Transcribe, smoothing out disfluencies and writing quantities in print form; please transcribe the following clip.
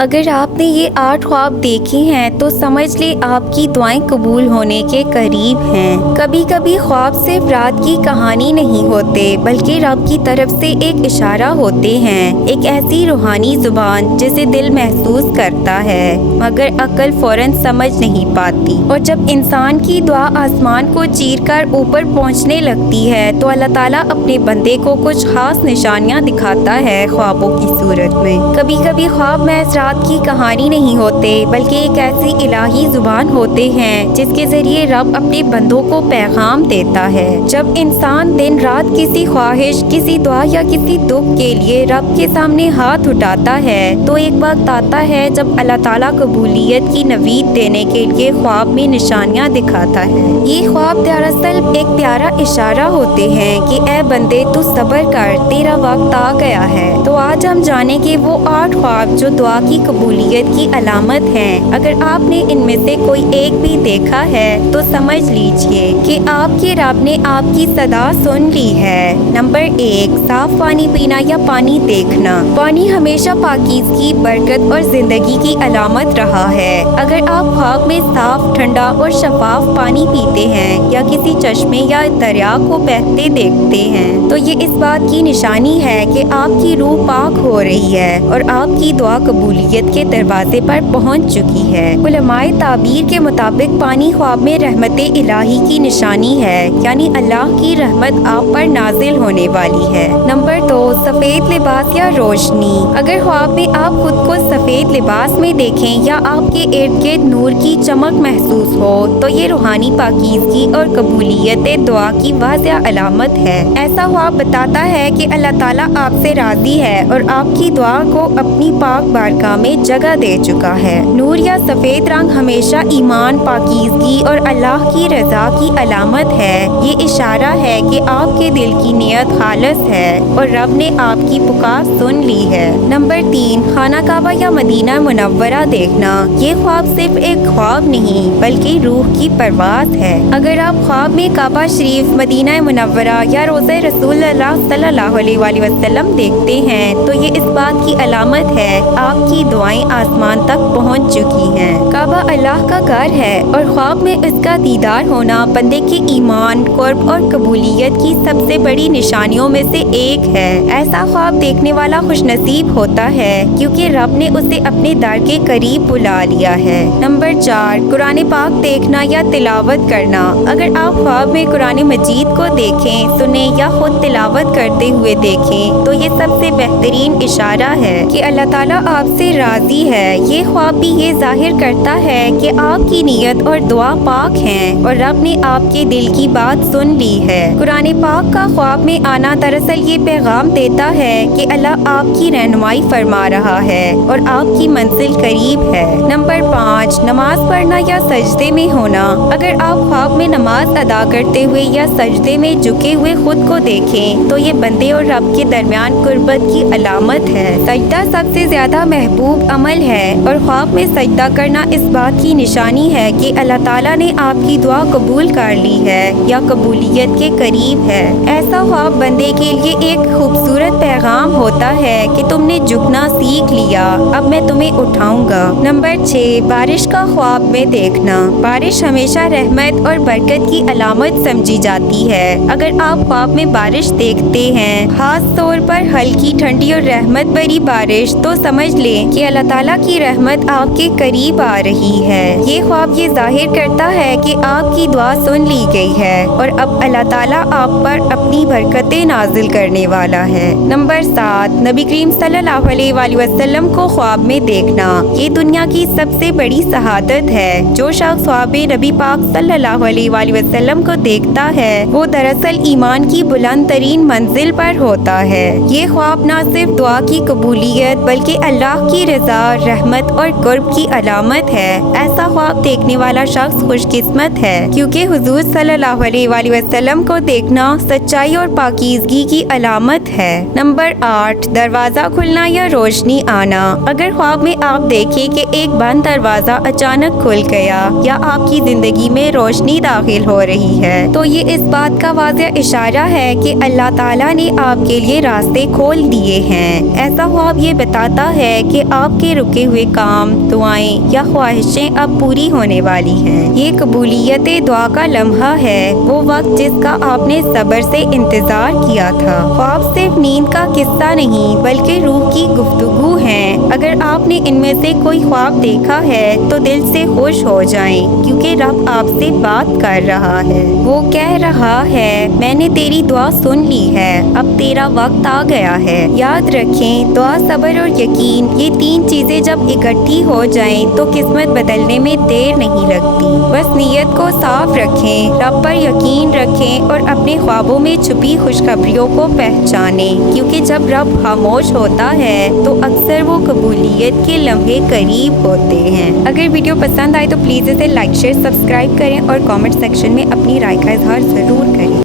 اگر آپ نے یہ 8 خواب دیکھے ہیں تو سمجھ لے آپ کی دعائیں قبول ہونے کے قریب ہیں۔ کبھی کبھی خواب صرف رات کی کہانی نہیں ہوتے بلکہ رب کی طرف سے ایک اشارہ ہوتے ہیں، ایک ایسی روحانی زبان جسے دل محسوس کرتا ہے مگر عقل فوراً سمجھ نہیں پاتی، اور جب انسان کی دعا آسمان کو چیر کر اوپر پہنچنے لگتی ہے تو اللہ تعالیٰ اپنے بندے کو کچھ خاص نشانیاں دکھاتا ہے خوابوں کی صورت میں۔ کبھی کبھی خواب محض رات کی کہانی نہیں ہوتے بلکہ ایک ایسی الہی زبان ہوتے ہیں جس کے ذریعے رب اپنے بندوں کو پیغام دیتا ہے۔ جب انسان دن رات کسی خواہش، کسی دعا یا کسی دکھ کے لیے رب کے سامنے ہاتھ اٹھاتا ہے تو ایک وقت آتا ہے جب اللہ تعالیٰ قبولیت کی نوید دینے کے لیے خواب میں نشانیاں دکھاتا ہے۔ یہ خواب دراصل ایک پیارا اشارہ ہوتے ہیں کہ اے بندے تو صبر کر، تیرا وقت آ گیا ہے۔ تو آج ہم جانیں کہ وہ 8 خواب جو دعا کی قبولیت کی علامت ہیں، اگر آپ نے ان میں سے کوئی ایک بھی دیکھا ہے تو سمجھ لیجئے کہ آپ کے رب نے آپ کی صدا سن لی ہے۔ نمبر 1، صاف پانی پینا یا پانی دیکھنا۔ پانی ہمیشہ پاکیزگی، برکت اور زندگی کی علامت رہا ہے۔ اگر آپ خواب میں صاف، ٹھنڈا اور شفاف پانی پیتے ہیں یا کسی چشمے یا دریا کو بہتے دیکھتے ہیں تو یہ اس بات کی نشانی ہے کہ آپ کی روح پاک ہو رہی ہے اور آپ کی دعا قبولیت کے دروازے پر پہنچ چکی ہے۔ علماء تعبیر کے مطابق پانی خواب میں رحمت الہی کی نشانی ہے، یعنی اللہ کی رحمت آپ پر نازل ہونے والی ہے۔ نمبر 2، سفید لباس یا روشنی۔ اگر خواب میں آپ خود کو سفید لباس میں دیکھیں یا آپ کے ارد گرد نور کی چمک محسوس ہو تو یہ روحانی پاکیزگی اور قبولیت دعا کی واضح علامت ہے۔ ایسا خواب بتاتا ہے کہ اللہ تعالیٰ آپ سے راضی ہے اور آپ کی دعا کو اپنی پاک بارگاہ میں جگہ دے چکا ہے۔ نور یا سفید رنگ ہمیشہ ایمان، پاکیزگی اور اللہ کی رضا کی علامت ہے۔ یہ اشارہ ہے کہ آپ کے دل کی نیت خالص ہے اور رب نے آپ کی پکار سن لی ہے۔ نمبر 3، خانہ کعبہ یا مدینہ منورہ دیکھنا۔ یہ خواب صرف ایک خواب نہیں بلکہ روح کی پرواز ہے۔ اگر آپ خواب میں کعبہ شریف، مدینہ منورہ یا روضہ رسول اللہ صلی اللہ علیہ وآلہ وسلم دیکھتے ہیں تو یہ اس بات کی علامت ہے آپ کی دعائیں آسمان تک پہنچ چکی ہیں۔ کعبہ اللہ کا گھر ہے اور خواب میں اس کا دیدار ہونا بندے کے ایمان، قرب اور قبولیت کی سب سے بڑی نشانیوں میں سے ایک ہے۔ ایسا خواب دیکھنے والا خوش نصیب ہوتا ہے کیونکہ رب نے اسے اپنے در کے قریب بلا لیا ہے۔ نمبر 4، قرآن پاک دیکھنا یا تلاوت کرنا۔ اگر آپ خواب میں قرآن مجید کو دیکھیں، سنیں یا خود تلاوت کرتے ہوئے دیکھیں تو یہ سب سے بہترین اشارہ ہے کہ اللہ تعالیٰ آپ سے راضی ہے۔ یہ خواب بھی یہ ظاہر کرتا ہے کہ آپ کی نیت اور دعا پاک ہیں اور رب نے آپ کے دل کی بات سن لی ہے۔ قرآن پاک کا خواب میں آنا دراصل یہ پیغام دیتا ہے کہ اللہ آپ کی رہنمائی فرما رہا ہے اور آپ کی منزل قریب ہے۔ نمبر 5، نماز پڑھنا یا سجدے میں ہونا۔ اگر آپ خواب میں نماز ادا کرتے ہوئے یا سجدے میں جھکے ہوئے خود کو دیکھیں تو یہ بندے اور رب کے درمیان قربت کی علامت ہے۔ سجدہ سب سے زیادہ محبوب عمل ہے اور خواب میں سجدہ کرنا اس بات کی نشانی ہے کہ اللہ تعالیٰ نے آپ کی دعا قبول کر لی ہے یا قبولیت کے قریب ہے۔ ایسا خواب بندے کے لیے ایک خوبصورت پیغام ہوتا ہے کہ تم نے جھکنا سیکھ لیا، اب میں تمہیں اٹھاؤں گا۔ نمبر 6، بارش کا خواب میں دیکھنا۔ بارش ہمیشہ رحمت اور برکت کی علامت سمجھی جاتی ہے۔ اگر آپ خواب میں بارش دیکھتے ہیں، خاص طور پر ہلکی، ٹھنڈی اور رحمت بھری بارش، تو سمجھ لیں کہ اللہ تعالیٰ کی رحمت آپ کے قریب آ رہی ہے۔ یہ خواب یہ ظاہر کرتا ہے کہ آپ کی دعا سن لی گئی ہے اور اب اللہ تعالیٰ آپ پر اپنی برکتیں نازل کرنے والا ہے۔ نمبر 7، نبی کریم صلی اللہ علیہ وآلہ وسلم کو خواب میں دیکھنا۔ یہ دنیا کی سب سے بڑی شہادت ہے۔ جو شخص خواب نبی پاک صلی اللہ علیہ وآلہ وسلم کو دیکھتا ہے وہ دراصل ایمان کی بلند ترین منزل پر ہوتا ہے۔ یہ خواب نہ صرف دعا کی قبولیت بلکہ اللہ کی رضا، رحمت اور قرب کی علامت ہے۔ ایسا خواب دیکھنے والا شخص خوش قسمت ہے کیونکہ حضور صلی اللہ علیہ وآلہ وسلم کو دیکھنا سچائی اور پاکیزگی کی علامت ہے۔ نمبر 8، دروازہ کھلنا یا روشنی آنا۔ اگر خواب میں آپ دیکھیں کہ ایک بند دروازہ اچانک کھل گیا یا آپ کی زندگی میں روشنی داخل ہو رہی ہے تو یہ اس بات کا واضح اشارہ ہے کہ اللہ تعالیٰ نے آپ کے لیے راستے کھول دیے ہیں۔ ایسا خواب یہ بتاتا ہے کہ آپ کے رکے ہوئے کام، دعائیں یا خواہشیں اب پوری ہونے والی ہیں۔ یہ قبولیت دعا کا لمحہ ہے، وہ وقت جس کا آپ نے صبر سے انتظار کیا تھا۔ خواب صرف نیند کا قصہ نہیں بلکہ روح کی گفتگو ہے۔ اگر آپ نے ان میں سے کوئی خواب دیکھا ہے تو دل سے خوش ہو جائیں، کیونکہ رب آپ سے بات کر رہا ہے۔ وہ کہہ رہا ہے، میں نے تیری دعا سن لی ہے، اب تیرا وقت آ گیا ہے۔ یاد رکھیں، دعا، صبر اور یقین، یہ تین چیزیں جب اکٹھی ہو جائیں تو قسمت بدلنے میں دیر نہیں لگتی۔ بس نیت کو صاف رکھیں، رب پر یقین رکھیں اور اپنے خوابوں میں چھپی خوشخبریوں کو پہچانیں، کیونکہ جب رب خاموش ہوتا ہے تو اکثر وہ قبولیت کے لمحے قریب ہوتے ہیں۔ اگر ویڈیو پسند آئے تو پلیز اسے لائک، شیئر، سبسکرائب کریں اور کامنٹ سیکشن میں اپنی رائے کا اظہار ضرور کریں۔